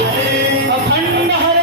अखंड हर